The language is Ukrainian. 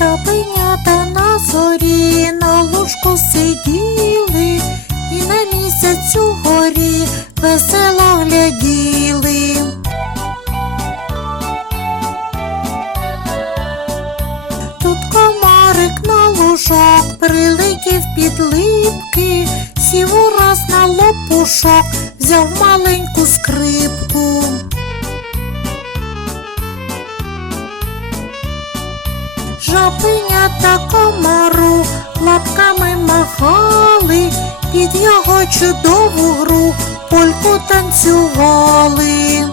Жабенята на зорі на ложку сиділи і на місяцю горі весело гляділи. Тут комарик на лужок прилетів під липки, сів ураз на лопушок, взяв маленьку скрипку. Жабенята комару лапками махали, під його чудову гру польку танцювали.